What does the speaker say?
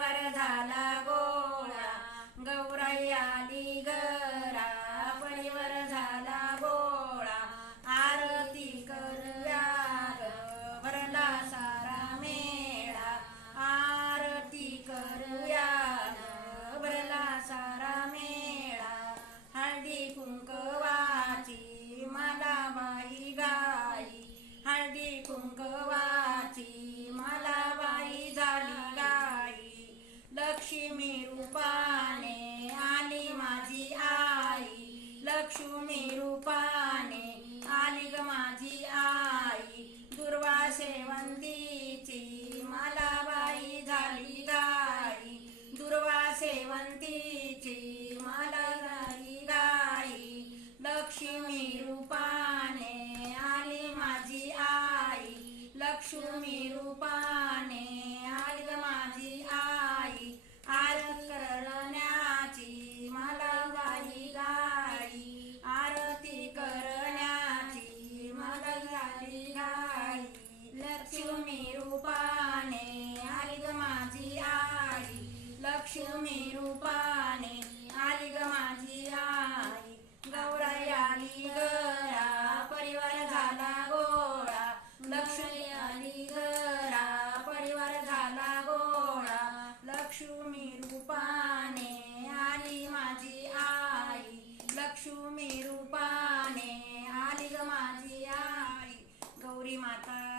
परिवार झाला गोळा, गौराई आली घरा, परिवार झाला गोळा, आरती करूया ग, भरला सारा मेळा, आरती करूया ग, भरला सारा मेळा, हळदी कुंकवाची मला बाई गाई, हळदी कुंकवाची मला बाई झाली गाई, लक्ष्मी रूपाने आली माझी आई, लक्ष्मी रूपाने आली ग माझी आई, दुर्वा शेवंतीची मला बाई झाली गाई, दुर्वा शेवंतीची मला झाली गाई, लक्ष्मी रूपाने आली माझी आई, लक्ष्मी रूपाने आली ग माझी आई, आरती करण्याची मला बाई गाई, आरती करण्याची मला झाली गाई, लक्ष्मी रूपाने आली ग माझी आई, लक्ष्मी रूपाने आली ग माझी आई, गौराई आली घरा, परिवार झाला गोळा, लक्ष्मी आली घरा, परिवार झाला गोळा, लक्ष्मी रूपाने आली माझी आई, लक्ष्मी रूपाने आली ग माझी आई, गौरी माता